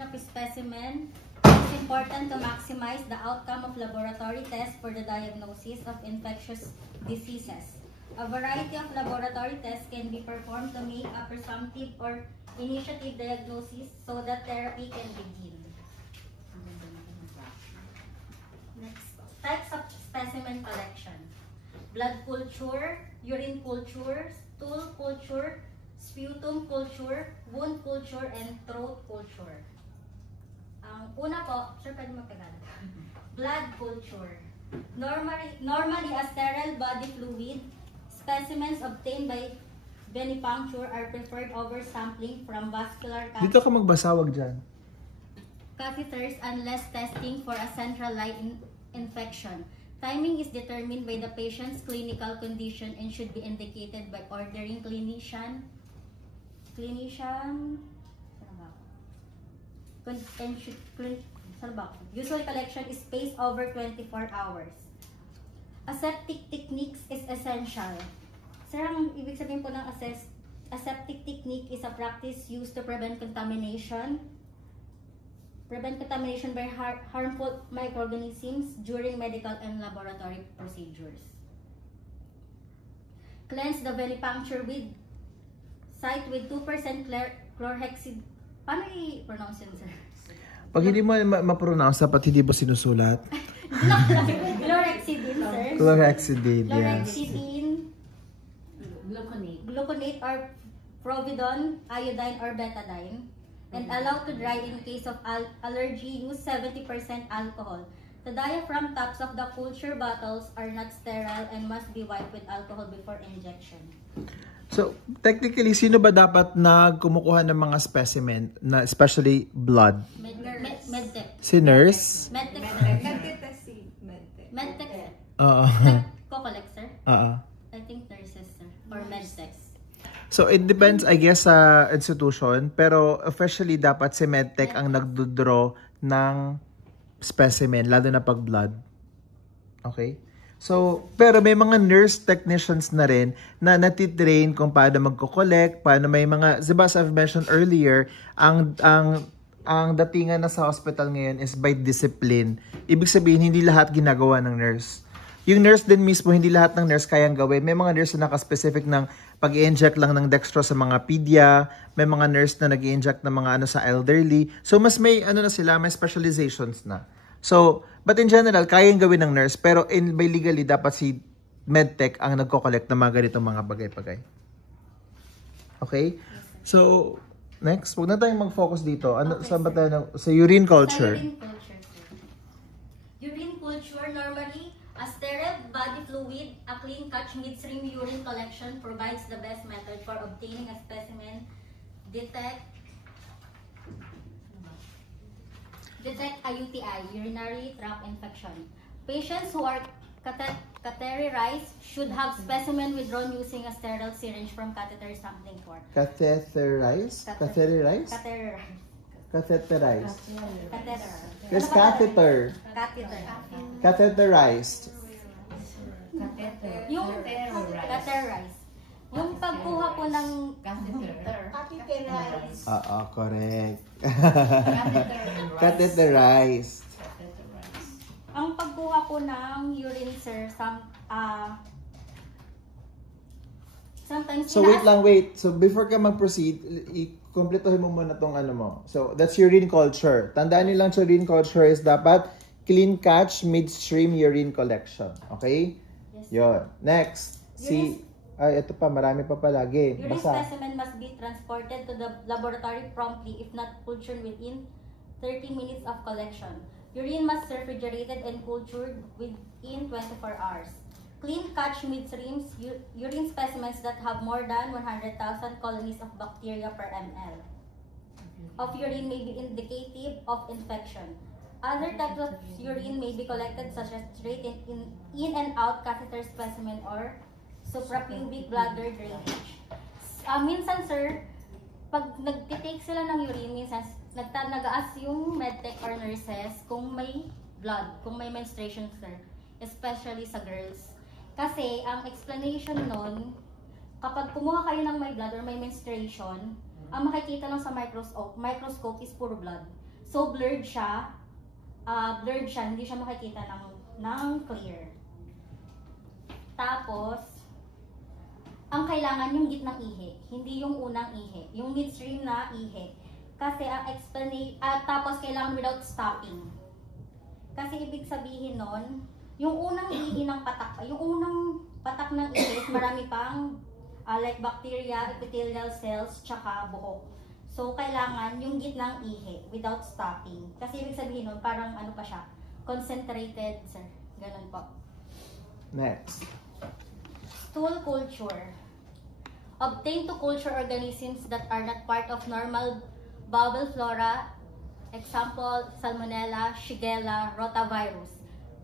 of specimen, it's important to maximize the outcome of laboratory tests for the diagnosis of infectious diseases. A variety of laboratory tests can be performed to make a presumptive or initiative diagnosis so that therapy can begin. Next, types of specimen collection. Blood culture, urine culture, stool culture, sputum culture, wound culture, and throat culture. Ang una po, sir, pwede magtagal. Blood culture. Normally, a sterile body fluid, specimens obtained by venipuncture are preferred over sampling from vascular Dito ka magbasawag dyan. catheters unless testing for a central line infection. Timing is determined by the patient's clinical condition and should be indicated by ordering clinician. Usual collection is spaced over 24 hours. Aseptic techniques is essential. Sir, ang ibig sabihin po ng aseptic technique is a practice used to prevent contamination by harmful microorganisms during medical and laboratory procedures. Cleanse the venipuncture site with 2% chlorhexidine. Paano i-pronounce yun, sir? Pag hindi mo ma-pronounce, dapat hindi mo sinusulat. Chlorhexidine, sir. Chlorhexidine, yes. Chlorhexidine, gluconate or providone, iodine or betadine, and allow to dry in case of allergy. Use 70% alcohol. The diaphragm tops of the culture bottles are not sterile and must be wiped with alcohol before injection. So, technically, sino ba dapat na kumukuha ng mga specimen, na especially blood? Medtech. Si nurse? Medtech. Oo. Nagko-collect, sir? Oo. I think nurses, sir. Or medtech. So, it depends, I guess, sa institution. Pero, officially, dapat si medtech ang nagdodraw ng specimen, lalo na pag blood. Okay? So, pero may mga nurse technicians na rin na natitrain kung paano magko-collect, paano may mga, diba, as I've mentioned earlier, ang datingan na sa hospital ngayon is by discipline. Ibig sabihin, hindi lahat ginagawa ng nurse. Yung nurse din mismo, hindi lahat ng nurse kayang gawin. May mga nurse na nakaspecific ng pag-i-inject lang ng dextrose sa mga pedia. May mga nurse na nag-i-inject ng mga sa elderly. So, mas may, na sila, may specializations na. So, but in general, kayang gawin ng nurse, pero by legally, dapat si medtech ang nagko-collect ng mga ganitong mga bagay-bagay. Okay? So, next, huwag na tayong mag-focus dito. Ano, saan ba tayo sa urine culture? Urine culture, sir. Urine culture, normally, a sterile body fluid, a clean catch midstream urine collection provides the best method for obtaining a specimen, detect a UTI, urinary tract infection. Patients who are catheterized should have specimen withdrawn using a sterile syringe from catheter sampling port. Catheterized? Catheterized? Catheterized. Catheter. There's catheter. Catheter. Catheterized. Yung catheterized. Yung pagkuha po ng Catheterized. Oo, correct. Catheterized. Ang pagkuha po ng urine, sir, sometimes So wait. So before ka mag-proceed, i-completohin mo muna tong ano mo. So that's urine culture. Tandaan niyo lang sa urine culture is dapat clean catch midstream urine collection. Okay? Yes. Yun. Next. Ay, ito pa. Marami pa palagi. Urine Basa. specimen must be transported to the laboratory promptly if not cultured within 30 minutes of collection. Urine must be refrigerated and cultured within 24 hours. Clean catch midstreams, urine specimens that have more than 100,000 colonies of bacteria per ml of urine may be indicative of infection. Other types of urine may be collected such as straight in and out catheter specimen or suprapubic bladder drainage. Minsan, sir, pag nag-take sila ng urine, minsan nag-a-ask yung medtech or nurses kung may blood, kung may menstruation, sir, especially sa girls. Kasi ang explanation nun, kapag kumuha kayo ng may blood or may menstruation, ang makikita lang sa microscope is puro blood. So blurred siya, hindi siya makikita ng clear. Tapos, ang kailangan yung gitnang ihi, hindi yung unang ihi, yung midstream na ihi. Kasi ang tapos kailangan without stopping. Kasi ibig sabihin nun, yung unang ihi ng patak, yung unang patak ng ihi, marami pang like bacteria, epithelial cells, tsaka buhok. So, kailangan yung gitnang ihi without stopping. Kasi ibig sabihin nun, parang ano pa siya, concentrated, sir. Ganun po. Next. Stool culture. Obtain to culture organisms that are not part of normal bowel flora. Example, Salmonella, Shigella, Rotavirus.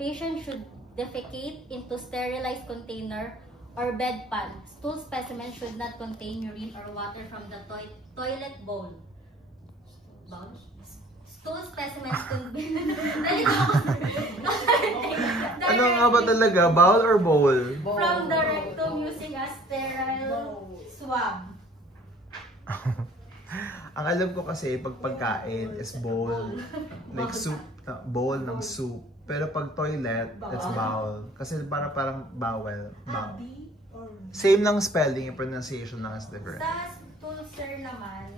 Patient should defecate into sterilized container or bedpan. Stool specimen should not contain urine or water from the toilet bowl. Stool specimens could be... Ano nga ba talaga? Bowl or bowl? From the rectum using a sterile swab. Ang alam ko kasi pag pagkain is bowl. Like soup, bowl ng soup. Pero pag toilet, it's bowl. Kasi parang bowel. Same ng spelling, yung pronunciation lang is different. Sa stool, sir, naman,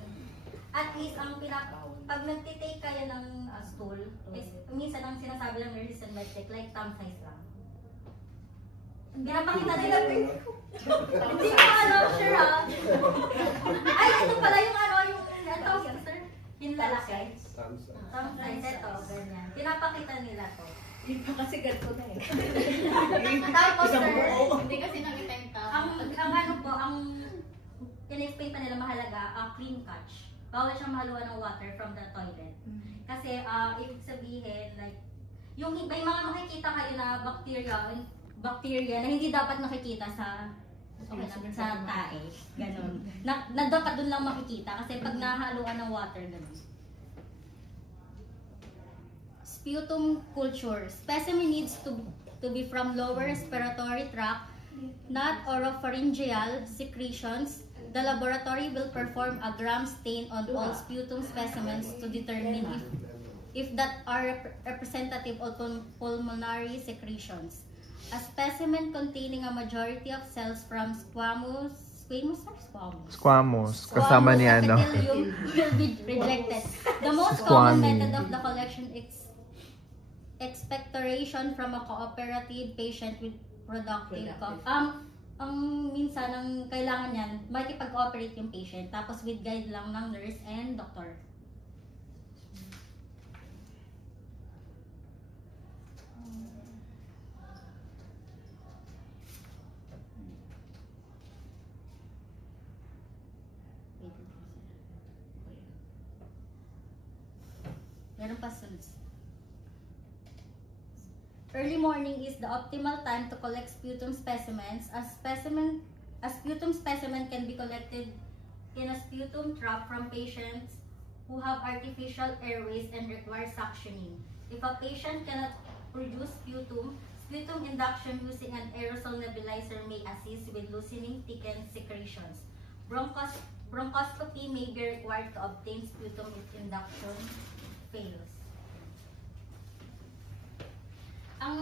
at least pag nagtitake kayo ng stool, is, minsan ang sinasabi lang nurses and medtech, like thumb size lang. Pinapakita nila. Hindi ko alam, sir, ha? Ay, ito pala yung sir, yung lalaki. Thumb size, ito, ganyan. Pinapakita nila to. Kasi ganito na eh. Tapos, sir, Hindi kasi nakita yung tao. ang in-explain pa nila mahalaga, ang clean catch. Bawal siyang mahaluan ng water from the toilet. Kasi, ibig sabihin, like, may mga makikita kayo na bacteria na hindi dapat nakikita sa tae. Ganon. Na dapat dun lang makikita kasi pag nahaluan ng water, ganon. Sputum culture. Specimen needs to be from lower respiratory tract, not oropharyngeal secretions. The laboratory will perform a gram stain on all sputum specimens to determine if that are representative of pulmonary secretions. A specimen containing a majority of cells from squamous. Kasama niya, no? Epithelium will be rejected. The most common method of the collection is expectoration from a cooperative patient with productive cough. Ang minsan, ang kailangan yan, makikipag-cooperate yung patient, tapos with guide lang ng nurse and doctor. Meron pa sunod. Early morning is the optimal time to collect sputum specimens. A sputum specimen can be collected in a sputum trap from patients who have artificial airways and require suctioning. If a patient cannot produce sputum induction using an aerosol nebulizer may assist with loosening thickened secretions. Bronchoscopy may be required to obtain sputum if induction fails. Ang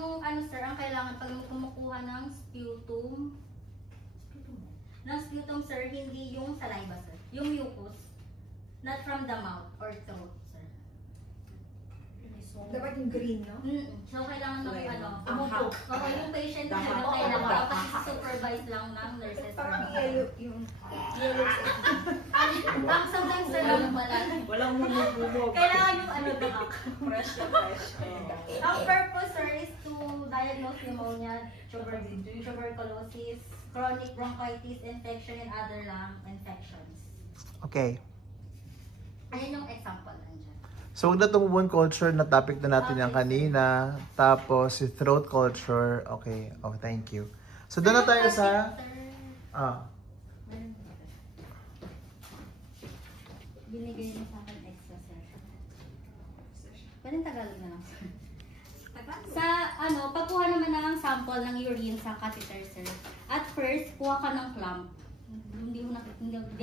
kailangan pag kumukuha ng sputum, sir, hindi yung saliva, sir. Yung mucus, not from the mouth or throat, sir. Dapat yung green, no? So, kailangan ng umupo. So, yung patient, sir, kailangan kasi supervise lang ng nurses. Parang yellow yung Ang sometimes, sir, lang pala. walang mumubog. Kailangan yung dakak. Fresh na fresh. Ang purpose, sir, is to diagnose pneumonia, tuberculosis, chronic bronchitis infection, and other lung infections. Okay. Ayan yung example nandiyan. So, huwag na itong wound culture na topic na natin yan kanina. Tapos, si throat culture. Okay. Oh, thank you. So, doon na tayo sa... Binigay mo sa akin extra session. Pwede Tagalog na lang. Sa pagkuha naman ng sample ng urine sa catheter, sir. At first, kuha ka ng clamp. Hindi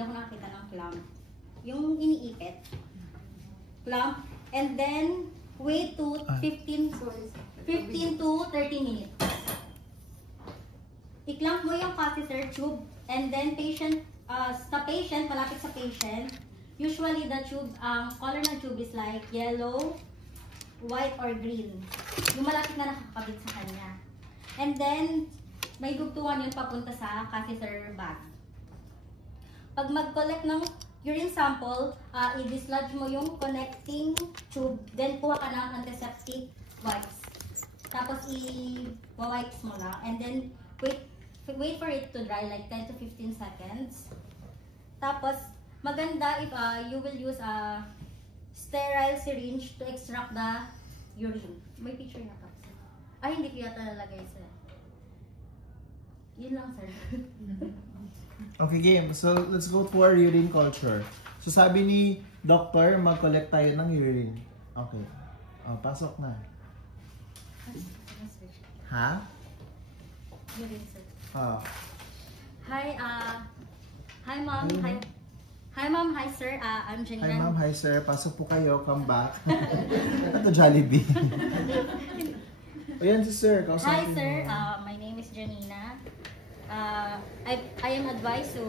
ako nakita ng clamp. yung iniipit. Clamp. And then, wait to 15 to 30 minutes. I-clamp mo yung catheter tube and then malapit sa patient, usually the tube, color ng tube is like yellow, white, or green. Yung malapit na nakakabit sa kanya. And then, may dugtungan yun papunta sa catheter bag. Pag mag-collect ng urine sample, i-dislodge mo yung connecting tube, then kuha ka ng antiseptic wipes. Tapos i-wipes mo lang, and then wait for it to dry like 10 to 15 seconds. Tapos, maganda if you will use a sterile syringe to extract the urine. May picture na pa. Ay, hindi ko yata nalagay, sir. Yun lang, sir. Okay, game. So, let's go to our urine culture. So, sabi ni doctor, mag-collect tayo ng urine. Okay. Pasok na. Ha? Urine, sir. Hi, Hi, ma'am. Hi, ma'am. Hi, sir. I'm Janina. Hi, ma'am. Hi, sir. Pasok po kayo. Come back. Ito, Jollibee. Ayan si sir. Hi, sir. My name is Janina. I am advised to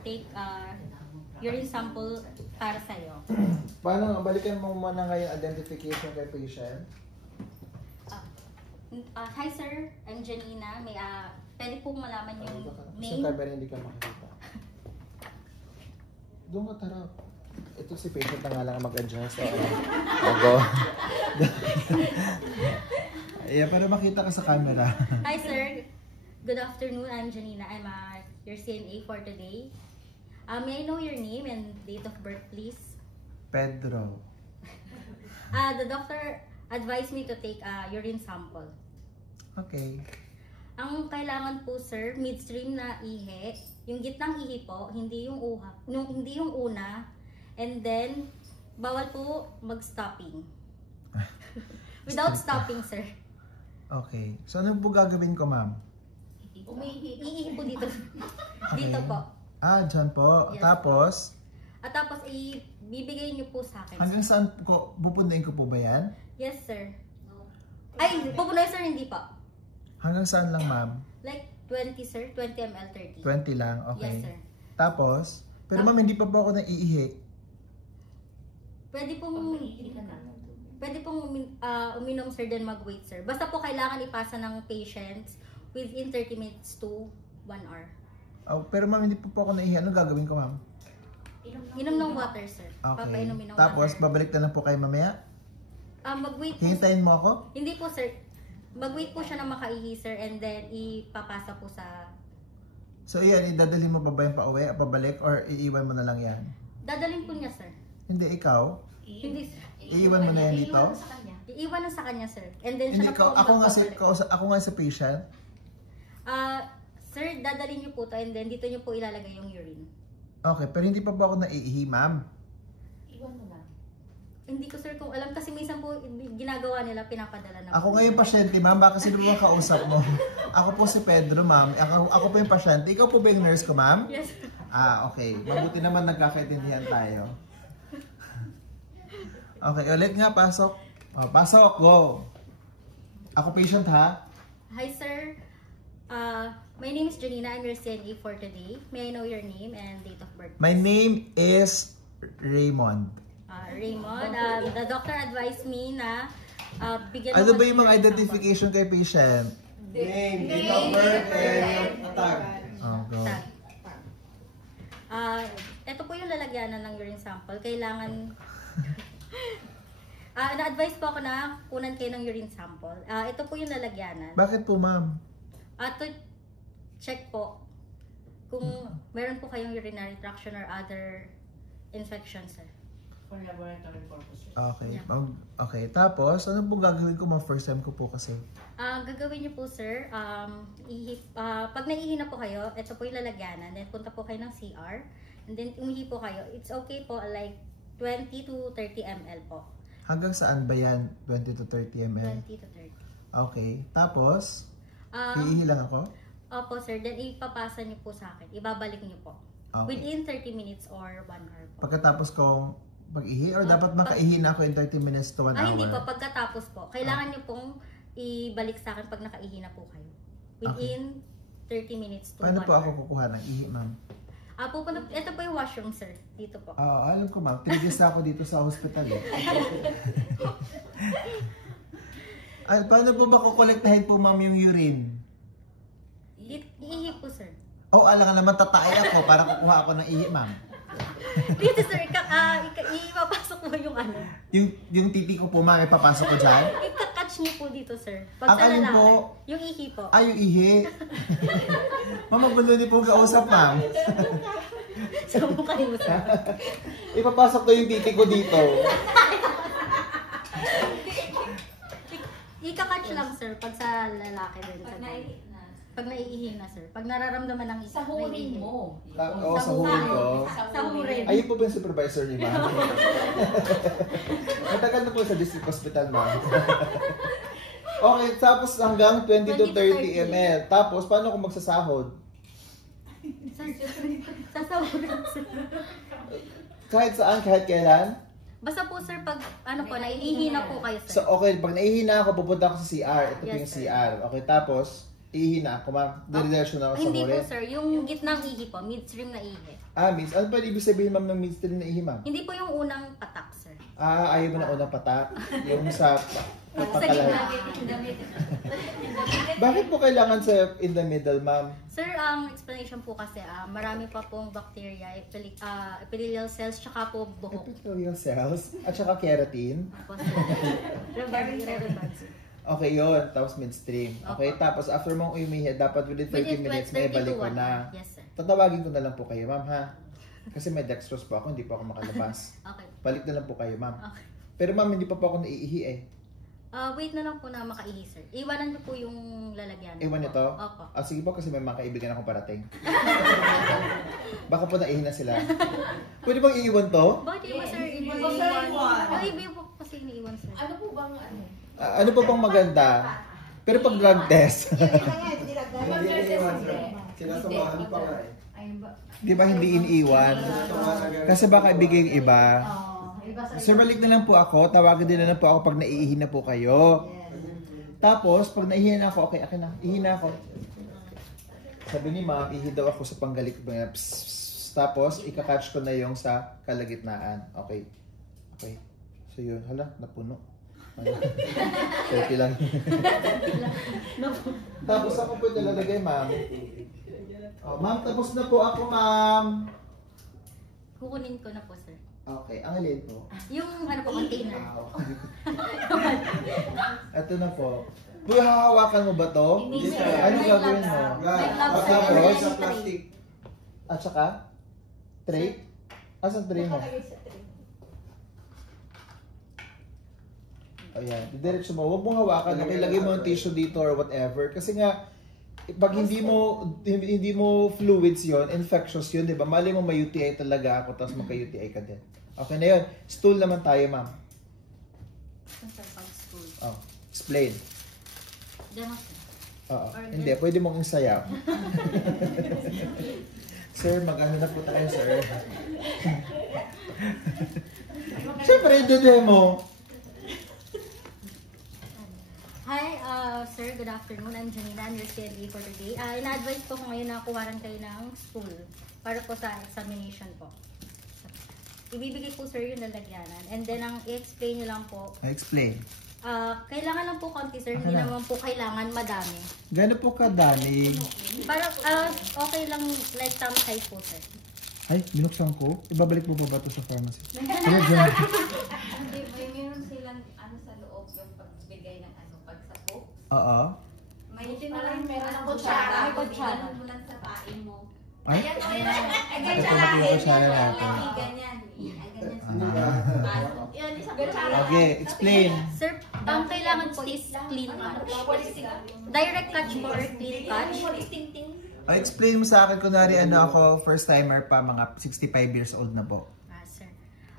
take urine sample para sa'yo. Paano, balikan mo muna ngayon identification kay patient. Hi, sir. I'm Janina. Pwede pong malaman yung name. Sa camera hindi ka makikita. Doon ka tarap. Ito si patient na nga lang mag-adjust. Ogo. Yeah, para makita ka sa camera. Hi, sir. Good afternoon. I'm Janina. I'm your CNA for today. May I know your name and date of birth, please? Pedro. The doctor advised me to take a urine sample. Okay. Ang kailangan po, sir, midstream na ihi. Yung gitnang ihi po, hindi yung hindi yung una. And then, bawal po mag-stopping. Without stopping, sir. Okay. So, ano po gagawin ko, ma'am? Iihi po dito. Okay. Dito po. Dyan po. Yes. Tapos, ibibigay niyo po sa akin. hanggang saan ko, pupuntahin ko po ba yan? Yes, sir. Ay, pupunoy, sir, hindi pa. Hanggang saan lang, ma'am? Like 20, sir. 20 ml, 30. 20 lang, okay. Yes, sir. Tapos, pero ma'am, hindi pa po ako naiihi. Pwede pong uminom, sir, then mag-wait, sir. Basta po kailangan ipasa ng patients within 30 minutes to 1 hour. Pero ma'am, hindi po ako naiihi. Ano gagawin ko, ma'am? Inom ng water, sir. Okay. Papainumin ng Tapos, water. babalik na lang po kayo mamaya? Mag-wait po. Hintayin mo ako? Hindi po, sir. Mag-wait po siya na makaihi, sir, and then ipapasa po sa... So, iyan, idadalhin mo pa ba yung pauwi, pabalik, or iiwan mo na lang yan? Dadalhin po niya, sir. Hindi, ikaw? Hindi, sir. Iiwan mo na yan dito? Iiwan na sa kanya, sir. And then Hindi, siya na po ako nga si patient. Sir, dadalhin niyo po to and then dito niyo po ilalagay yung urine. Okay, pero hindi pa ba ako naiihi, ma'am? Iwan mo na. Hindi ko, sir, kung alam kasi minsan po ginagawa nila, pinapadala na. Ako ngayon pasyente, ma'am. Baka sino ba kausap mo? Ako po si Pedro, ma'am. Ako po yung pasyente. Ikaw po ba yung nurse ko, ma'am? Yes. Okay. Mabuti naman nagkakaintindihan tayo. Okay, ulit nga. Pasok. Pasok. Go. Ako patient, ha? Hi, sir. My name is Janina. I'm your CNA for today. May I know your name and date of birth? My name is Raymond. Raymond. The doctor advised me na bigyan Ano ako ba ng yung mga urine identification kay patient? Name, date of birth, and tag. Go. sample. Ito po yung lalagyanan ng urine sample. Kailangan... na-advise po ako na kunan kayo ng urine sample. Ito po yung lalagyanan. Bakit po, ma'am? To check po kung meron po kayong urinary traction or other infections, sir. For laboratory purposes. Okay. Yeah. Okay. Tapos, ano po gagawin ko, ma'am? First time ko po kasi. Gagawin niyo po, sir, pag naihi na po kayo, ito po yung lalagyanan, then punta po kayo ng CR, and then umihi po kayo. It's okay po, like 20 to 30 ml po. Hanggang saan ba yan? 20 to 30 ml? 20 to 30. Okay. Tapos, Um, iihi lang ako? Opo, sir, then ipapasa niyo po sa akin. Ibabalik niyo po. Okay. Within 30 minutes or 1 hour po. Pagkatapos kong mag-ihi or dapat makaihi na ako in 30 minutes to 1 hour? Hindi po, pagkatapos po. Kailangan niyo pong ibalik sa akin pag nakaihi na po kayo. Within 30 minutes to 1 Paano po hour. ako kukuha ng ihi, ma'am? Ito po yung washroom, sir. Dito po. Oo, alam ko, ma'am. 3 days na ako dito sa hospital eh. Ay, paano po ba kukolektahin po, ma'am, yung urine? Iihi po, sir. Oh, alam ka naman, tatay ako para kukuha ako ng ihi, ma'am. Dito, sir. Ipapasok mo yung ano. Yung titi ko po, ma'am, ipapasok ko dyan? Ika-catch niyo po dito, sir. Pag Ang sa alin lalaki, po? yung ihi po. Ay, yung ihi. Ma'am, magulo niyo po kausap, ma'am. Sa mukha niyo, sir. Ipapasok ko yung titi ko dito. Ika-catch lang, sir. Pag sa lalaki din. Pag naiihi na, sir. Pag nararamdaman ng isa, Sahurin mo. Oo, sa huli ko. Sahurin. Ayun po ba yung supervisor niyo, ma'am? Matagal na po sa district hospital, ma'am. Okay, tapos hanggang 20 to 30 ml. Tapos, paano kung magsasahod? Sasahurin, sir. Kahit saan, kahit kailan? Basta po, sir, pag ano po, naiihi na po kayo, sir. So, okay, pag naihi na ako, pupunta ako sa CR. Ito po Yes, yung sir. CR. Okay, tapos, ihi na ako, ma'am. Diretso na ako sa Hindi po, huli. sir. Yung gitnang ihi po, midstream na ihi. Means, ano pa ibig sabihin, ma'am, ng midstream na ihi, ma'am? Hindi po yung unang patak, sir. Ayaw mo na unang patak. Yung sa Sa pagkakalahat. gitna. Bakit po kailangan sa in the middle, ma'am? Sir, ang explanation po kasi, marami pa pong bacteria, epithelial cells, tsaka po buhok. Epithelial cells at saka keratin. Tapos, re-revert. Okay, yun. Tapos midstream. Okay, tapos after mong umihi, dapat within 30 minutes may 30 balik to ko 1 na. hour. Yes, sir. Tatawagin ko na lang po kayo, ma'am, ha? Kasi may dextrose po ako, hindi po ako makalabas. Okay. Balik na lang po kayo, ma'am. Okay. Pero ma'am, hindi pa po ako naiihi eh. Wait na lang po na makaihi, sir. Iwanan niyo po yung lalagyan. Iwan nyo to? Opo. Sige po, kasi may mga kaibigan akong parating. Baka po naihi na sila. Pwede bang iiwan to? Bakit yung sir? Hindi ko, sir, iwan. Iba po kasi iniiwan, sir. Ano po bang ano? Ano pa bang maganda? Pero pag drug test. Sinasamahan pa nga eh. Di ba hindi iniiwan? Kasi baka ibigay yung iba. Sir, balik na lang po ako. Tawagan din na lang po ako pag naiihi na po kayo. Tapos, pag naiihi na ako, okay, akin na. Ihi na ako. Sabi ni ma'am, ihi daw ako sa panggalik. Tapos, ikakatch ko na yung sa kalagitnaan. Okay. Okay. So yun, hala, napuno. 30 lang. Tapos ako po nilalagay, ma'am. Ma'am, tapos na po ako, ma'am. Kukunin ko na po, sir. Okay, ang alin po? Yung ano po, container. Ito na po. Uy, hahawakan mo ba to? Hindi, sir. Ano May gagawin gloves. mo? May gloves, sir. Tapos, May sa tray. plastic. at saka, tray? Asan tray mo? Ayan, diretso mo. Huwag mong hawakan. Okay, lagay mo yung tissue dito or whatever. Kasi nga, pag hindi mo fluids yon, infectious yun, di ba? Mali mo may UTI talaga ako, tapos magka-UTI ka din. Okay na yun. Stool naman tayo, ma'am. Oh, explain. Demo, sir. Oo. Or Hindi, pwede mong isayaw. Sir, mag-ano na po tayo, sir. Siyempre, demo. Hi, sir. Good afternoon. I'm Janina. I'm your CNA for today. Ina-advise po ko ngayon na kuharan kayo ng stool para po sa examination po. Ibibigay po, sir, yung lalagyanan. And then, ang i-explain nyo lang po, Explain. kailangan lang po konti, sir. Ako Hindi na. naman po kailangan madami. Gano'n po kadami? Para okay lang, like thumb size po, sir. Ay, binuksan ko. Ibabalik mo pa ba ito sa pharmacy? Hindi, may meron silang ano sa loob yung pagbigay ng ano, pagsapok. Oo. May Buti na parang lang meron ng kutsara. kutsara. May kutsara. Ganun mo lang sa pain mo. Ay? Ayan, ayan. Ay, Ito ganyan. ba yung kutsara natin? Ay, ganyan. Ay, ganyan. Ah. Paano? Yan, isang kutsara. Okay, explain. Sir, ang kailangan po is clean catch. Direct catch po or clean catch. Explain mo sa akin, kunwari ano ako, first timer pa, mga 65 years old na po. Sir.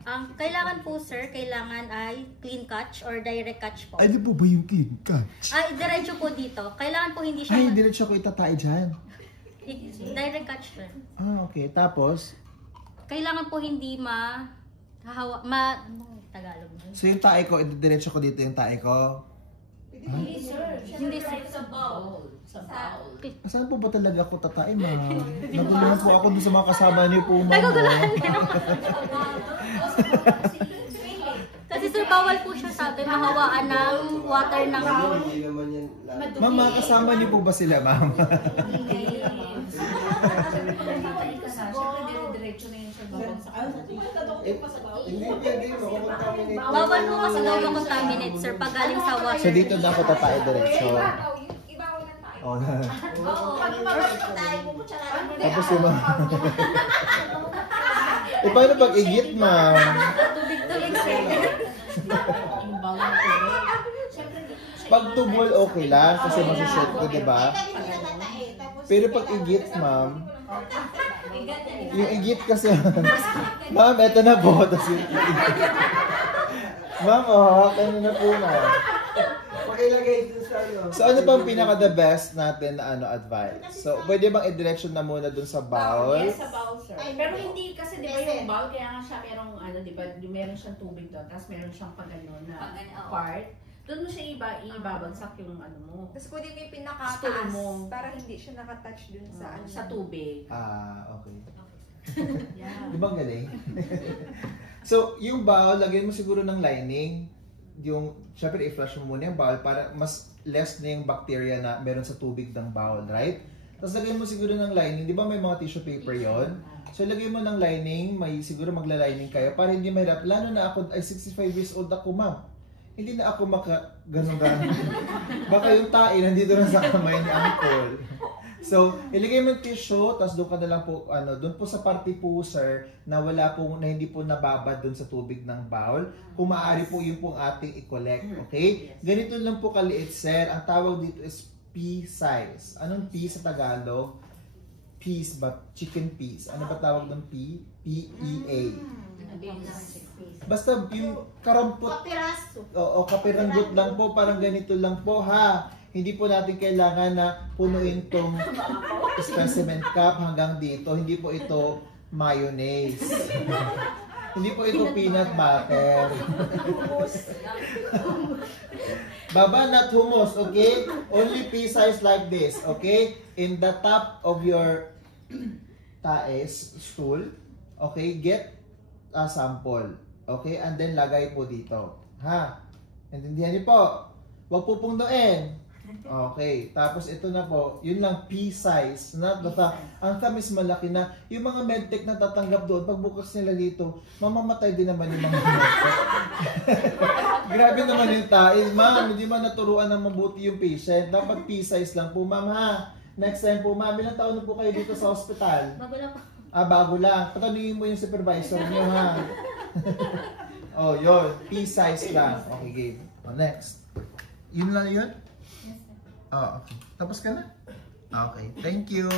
Ang kailangan po, sir, kailangan ay clean catch or direct catch po. Ay, di po ba yung clean catch? Diretso po dito. Kailangan po hindi siya Ay, diretso ko itatay dyan. Direct cut siya. Ah, okay. Tapos, Kailangan po hindi Tagalog. so yung tae ko, diretso ko dito yung tae ko. Hindi, sir. Hindi, sir. Sa bowl. Sa bowl. Saan po ba talaga ako tatae, ma'am? Naguluhan po ako dun sa mga kasama niyo po, ma'am. Naguguluhan din ako. Kasi sir, bawal po siya sa atin mahawaan ng water ng Hindi naman yan lahat. Ma'am, mga kasama niyo po ba sila, ma'am? Siyempre, diretso na yun siya babagsak. Hindi pwede, makakontaminate. Bawal po kasi daw contaminate, sir, pag galing sa water. So dito na ako tatae diretso. Ibaw lang tayo. Oh, Oo, pag mabalik tayo, puputsarahan mo tapos yung mga... Eh, paano pag igit, ma'am? Tubig-tubig, sir. Yung bawang tubig. Siyempre, Pag tubol, okay lang kasi masushoot ko, di ba? Pero pag igit, ma'am, yung igit kasi, ma'am, eto na po. Tapos yung igit. Ma'am, oh, ano na po, ma'am. Pakilagay dun sa ano. So, ano bang pinaka-the best natin na advice? So, pwede bang i-direction na muna dun sa bowl? Yes, sa bowl, sir. Pero hindi kasi, di ba yung bowl, kaya nga siya merong, di ba, meron siyang tubig doon, tapos meron siyang pagano na part. Doon mo siya ibabagsak yung mo. Tapos pwede may Stool pinakataas mo. para hindi siya nakatouch dun sa ano. Sa tubig. Ah, okay. Yeah. Di ba ang galing? So, yung bowl, lagyan mo siguro ng lining. Yung, syempre, i-flush mo muna yung bowl para mas less na yung bacteria na meron sa tubig ng bowl, right? Tapos lagyan mo siguro ng lining. Di ba may mga tissue paper yon? So, lagyan mo ng lining. May siguro magla-lining kayo para hindi mahirap. Lalo na ako, ay 65 years old ako, ma'am. Hindi na ako ganun-ganun. Baka yung tae nandito na sa kamay ni Uncle. So, ilagay mo yung tissue, tapos doon ka na lang po, doon po sa party po, sir, na wala po, na hindi po nababad doon sa tubig ng bowl. Kung maaari po, yun po ang ating i-collect, okay? Ganito lang po kaliit, sir. Ang tawag dito is pea size. Anong pea sa Tagalog? Peas ba? Chicken peas. Ano ba tawag ng pea? P-E-A. Basta yung karampot. kapiraso. Oo, kapiranggot lang po, parang ganito lang po, ha? Hindi po natin kailangan na punuin tong specimen cup hanggang dito. Hindi po ito mayonnaise. Hindi po ito peanut butter. Baba, not hummus, okay? Only pea size like this, okay? In the top of your taes stool, okay? Get a sample, okay? And then lagay po dito, ha? Intindihan niyo po? Huwag po pungduin. Okay, tapos ito na po, yun lang pea size. Ang tamis malaki na. Yung mga medtech na tatanggap doon, pagbukas nila dito, mamamatay din naman yung mga medtech. Grabe naman yung tayo. Ma'am, hindi man naturuan ng mabuti yung patient. Dapat pea size lang po, ma'am, ha? Next time po, ma'am, ilang taon na po kayo dito sa hospital? Bago lang po. Ah, bago lang. Patanungin mo yung supervisor niyo, ha? Oh, yun. Pea size lang. Okay, game. Oh, next. Yun lang yun? Oh, okay. Tapos ka na? Okay. Thank you.